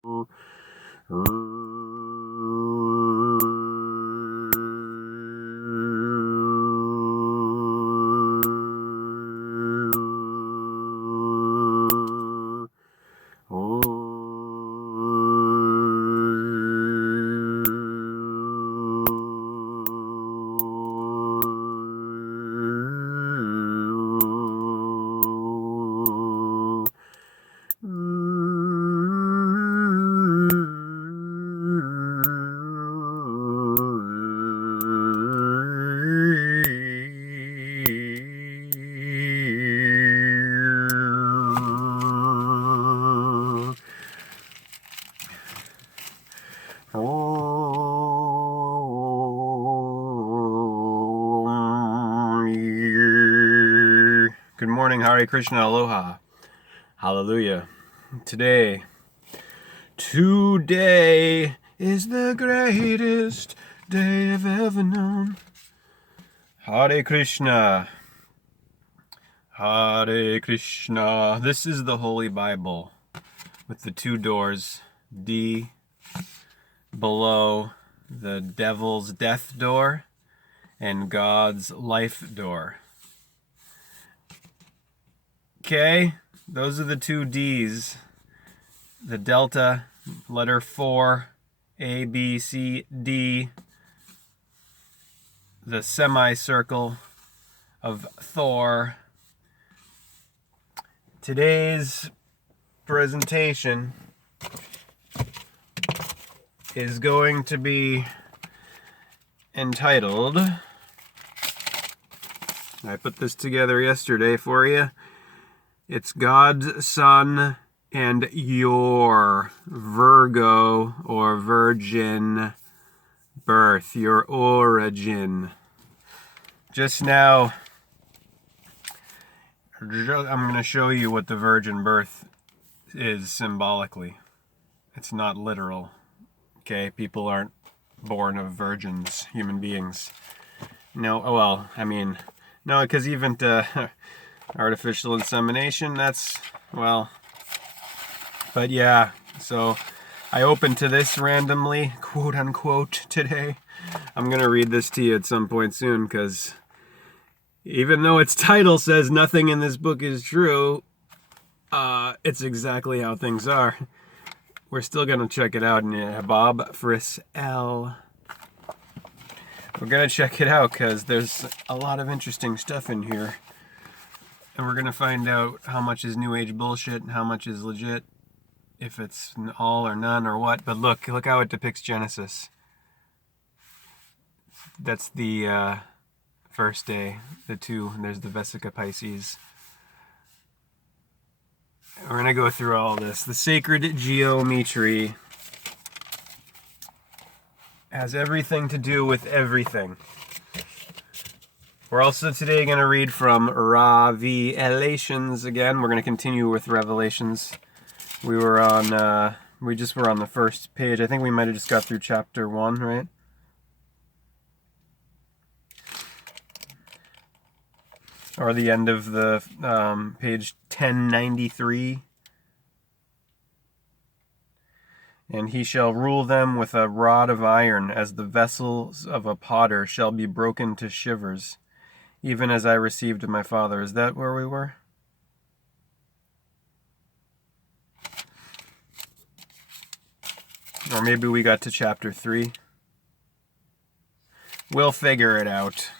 Good morning, Hare Krishna, aloha, hallelujah. Today is the greatest day I've ever known. Hare Krishna, Hare Krishna. This is the Holy Bible with the two doors, D below the devil's death door and God's life door. Okay, those are the two D's. The delta, letter 4, A, B, C, D. The semicircle of Thor. Today's presentation is going to be entitled, I put this together yesterday for you, it's God's Son and your Virgo or Virgin birth, your origin. Just now, I'm going to show you what the virgin birth is symbolically. It's not literal. Okay, people aren't born of virgins, human beings. No, well, I mean, no, because even artificial insemination, that's, well, but yeah, so I opened to this randomly, quote unquote, today. I'm going to read this to you at some point soon, because even though its title says nothing in this book is true, it's exactly how things are. We're still going to check it out in Bob Friss L. We're going to check it out because there's a lot of interesting stuff in here. And we're going to find out how much is New Age bullshit and how much is legit. If it's all or none or what. But look how it depicts Genesis. That's the first day. The two, there's the Vesica Pisces. We're going to go through all this. The sacred geometry has everything to do with everything. We're also today going to read from Revelations again. We're going to continue with Revelations. We were on, we just were on the first page. I think we might have just got through chapter 1, right? Or the end of the page 1093. And he shall rule them with a rod of iron, as the vessels of a potter shall be broken to shivers, even as I received of my Father. Is that where we were? Or maybe we got to chapter 3. We'll figure it out.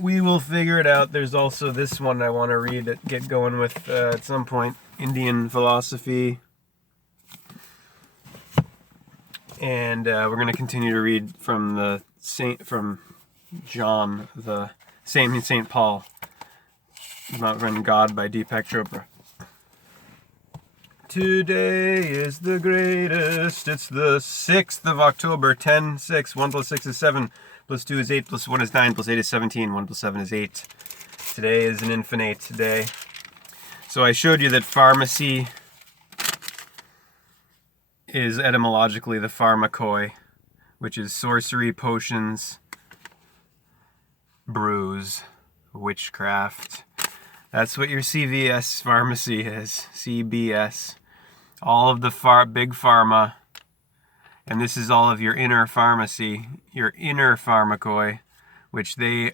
We will figure it out. There's also this one I want to read, get going with at some point. Indian philosophy. And we're going to continue to read from from John, the Saint Paul, about Run God by Deepak Chopra. Today is the greatest. It's the 6th of October, 10/6. 1 plus 6 is 7, plus 2 is 8, plus 1 is 9, plus 8 is 17, 1 plus 7 is 8. Today is an infinite day. So I showed you that pharmacy is etymologically the pharmakoi, which is sorcery, potions, brews, witchcraft. That's what your CVS pharmacy is, CBS. all of the big pharma, and this is all of your inner pharmacy, your inner pharmacoi, which they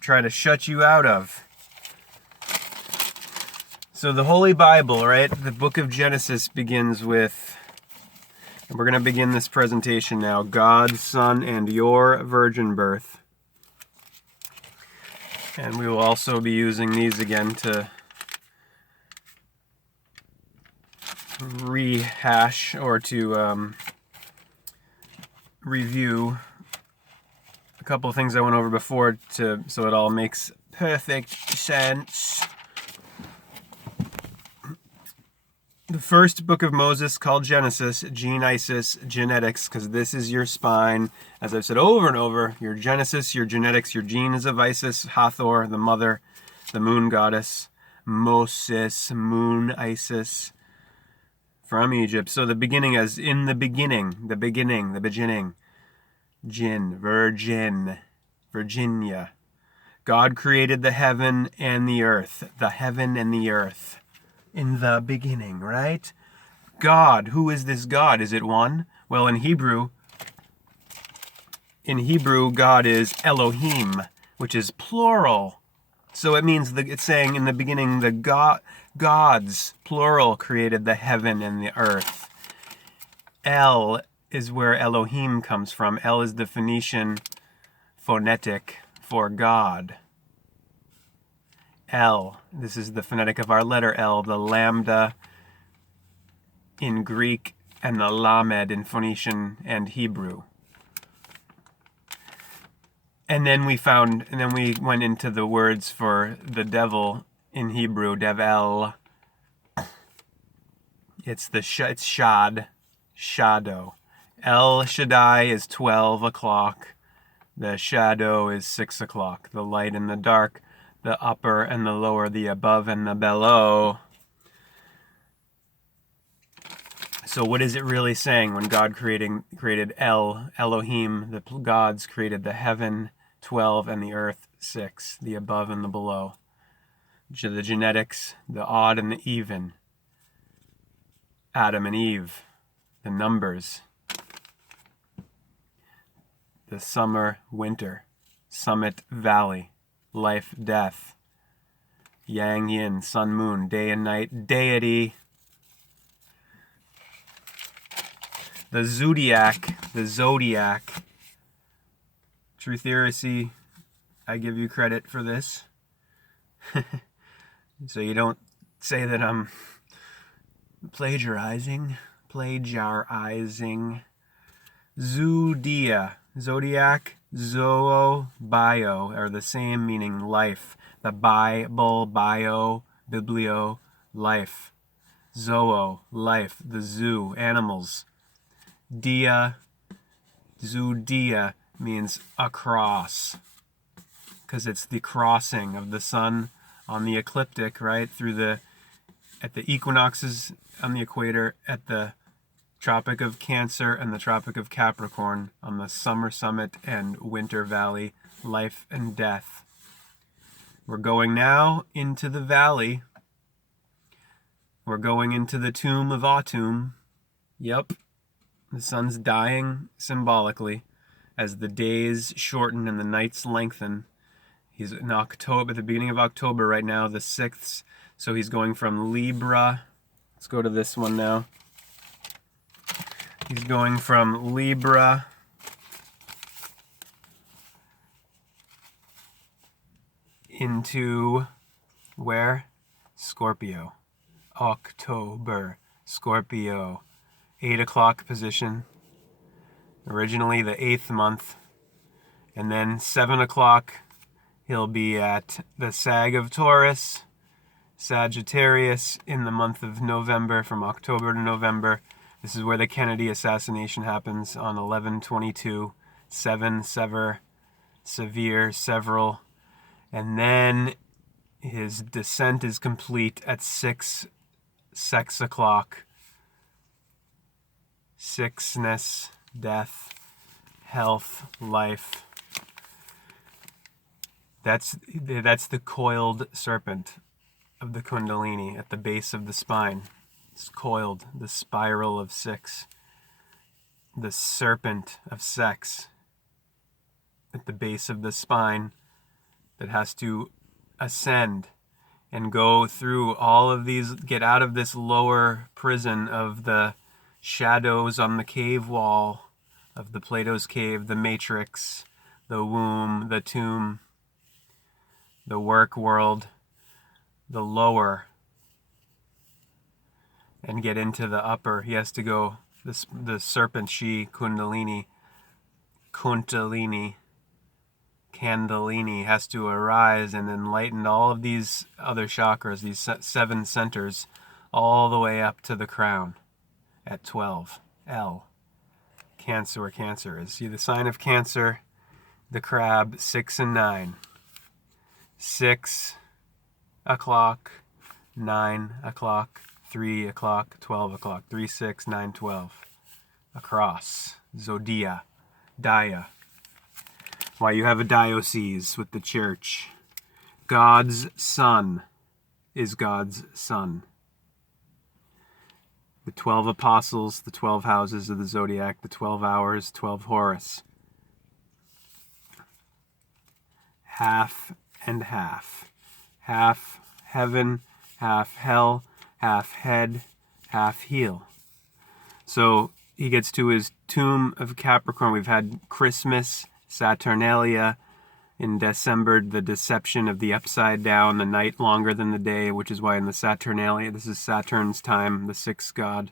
try to shut you out of. So the Holy Bible, right? The book of Genesis begins with, and we're going to begin this presentation now, God, Son, and your virgin birth. And we will also be using these again to rehash or to review a couple of things I went over before so it all makes perfect sense. The first book of Moses, called Genesis, Genesis, genetics, because this is your spine. As I've said over and over, your Genesis, your genetics, your genes of Isis, Hathor, the mother, the moon goddess, Moses, moon Isis, from Egypt. So the beginning as in the beginning, the beginning, Jinn, virgin, Virginia. God created the heaven and the earth, in the beginning, right? God, who is this God? Is it one? Well, in Hebrew, God is Elohim, which is plural. So it means it's saying in the beginning the gods, plural, created the heaven and the earth. El is where Elohim comes from. El is the Phoenician phonetic for God. El, this is the phonetic of our letter L, the lambda in Greek and the lamed in Phoenician and Hebrew. And then we went into the words for the devil in Hebrew, devel. It's shad, shadow. El Shaddai is 12 o'clock. The shadow is 6 o'clock. The light and the dark, the upper and the lower, the above and the below. So what is it really saying when God created Elohim, the gods created the heaven, 12, and the earth, 6, the above and the below. The genetics, the odd and the even. Adam and Eve, the numbers. The summer, winter, summit, valley, life, death, yang, yin, sun, moon, day and night, deity, the zodiac, True Theory, I give you credit for this. So you don't say that I'm plagiarizing. Zodiac, zoo, bio are the same meaning life. The Bible, bio, biblio, life. Zoo, life. The zoo, animals. Zoodia means across, because it's the crossing of the sun on the ecliptic, right, at the equinoxes on the equator, at the Tropic of Cancer and the Tropic of Capricorn, on the summer summit and winter valley, life and death. We're going now into the valley. We're going into the tomb of Autumn. Yep. The sun's dying symbolically as the days shorten and the nights lengthen. He's in October, at the beginning of October right now, the 6th. So he's going from Libra. Let's go to this one now. He's going from Libra into where? Scorpio. October. Scorpio. 8 o'clock position. Originally the 8th month. And then 7 o'clock, he'll be at the Sag of Taurus, Sagittarius, in the month of November, from October to November. This is where the Kennedy assassination happens on 11/22, 7, sever, severe, several. And then his descent is complete at 6 o'clock. Sickness, death, health, life. That's the coiled serpent of the Kundalini at the base of the spine. It's coiled, the spiral of 6, the serpent of sex at the base of the spine that has to ascend and go through all of these, get out of this lower prison of the shadows on the cave wall of the Plato's cave, the matrix, the womb, the tomb, the work world, the lower, and get into the upper. He has to go, the serpent she, Kundalini, Kundalini has to arise and enlighten all of these other chakras, these 7 centers, all the way up to the crown at 12. L. Cancer, where Cancer is. See the sign of Cancer, the crab, 6 and 9. 6 o'clock, 9 o'clock, 3 o'clock, 12 o'clock. 3, 6, 9, 12. Across. Zodia. Dia. Why you have a diocese with the church. God's son is God's son. The 12 apostles, the 12 houses of the zodiac, the 12 hours, 12 Horus. Half and half. Half heaven, half hell, half head, half heel. So he gets to his tomb of Capricorn. We've had Christmas, Saturnalia, in December, the deception of the upside down, the night longer than the day, which is why in the Saturnalia, this is Saturn's time, the 6th god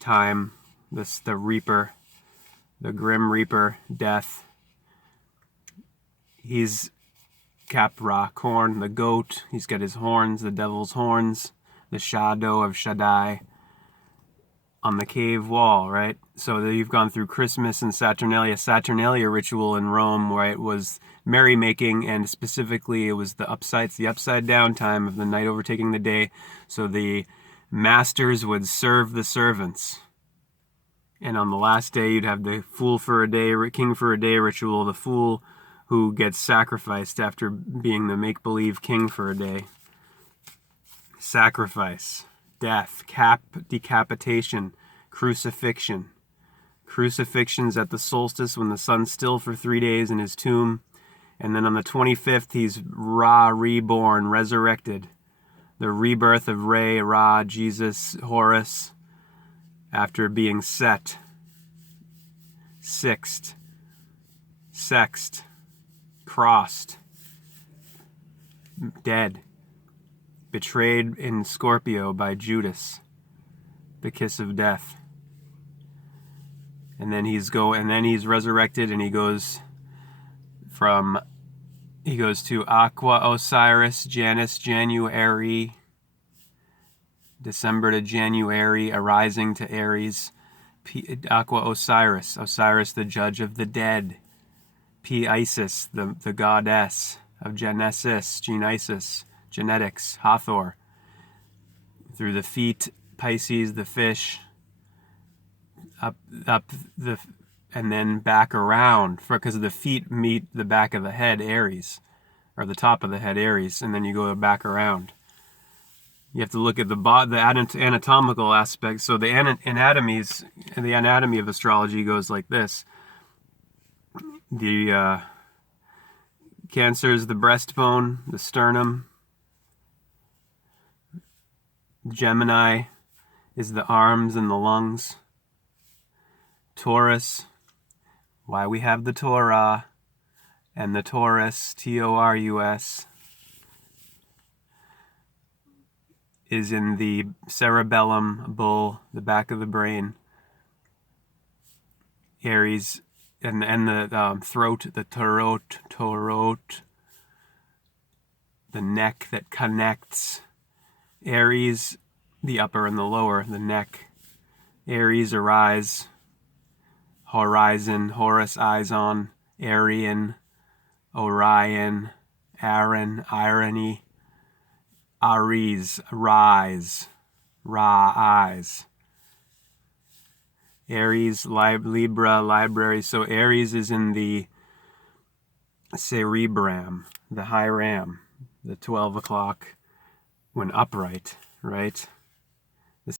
time, the Reaper, the Grim Reaper, death. He's Capricorn, the goat. He's got his horns, the devil's horns, the shadow of Shaddai on the cave wall, right? So you've gone through Christmas and Saturnalia. Saturnalia ritual in Rome, where it was merrymaking, and specifically it was the upside down time of the night overtaking the day. So the masters would serve the servants. And on the last day, you'd have the fool for a day, king for a day ritual, the fool who gets sacrificed after being the make-believe king for a day. Sacrifice. Death, decapitation, crucifixion. Crucifixion's at the solstice when the sun's still for 3 days in his tomb. And then on the 25th, he's reborn, resurrected. The rebirth of Ra, Jesus, Horus, after being set, sexed, crossed, dead. Betrayed in Scorpio by Judas, the kiss of death. And then he's resurrected, and he goes to Aqua Osiris, Janus, January, December to January, arising to Aries. Aqua Osiris, the judge of the dead. Isis, the goddess of Genesis, genetics, Hathor. Through the feet, Pisces, the fish, up and then back around, because the feet meet the back of the head, Aries, or the top of the head, Aries, and then you go back around. You have to look at the anatomical aspect. So the anatomy of astrology goes like this. The Cancer is the breastbone, the sternum. Gemini is the arms and the lungs. Taurus, why we have the Torah and the Taurus, Taurus, is in the cerebellum, bull, the back of the brain. Aries, and the throat, the throat, the neck that connects. Aries, the upper and the lower, the neck. Aries, arise. Horizon, Horus, eyes on. Arian, Orion, Aaron, irony. Aries, rise. Ra, eyes. Aries, Libra, library. So Aries is in the cerebrum, the high ram, the 12 o'clock when upright, right?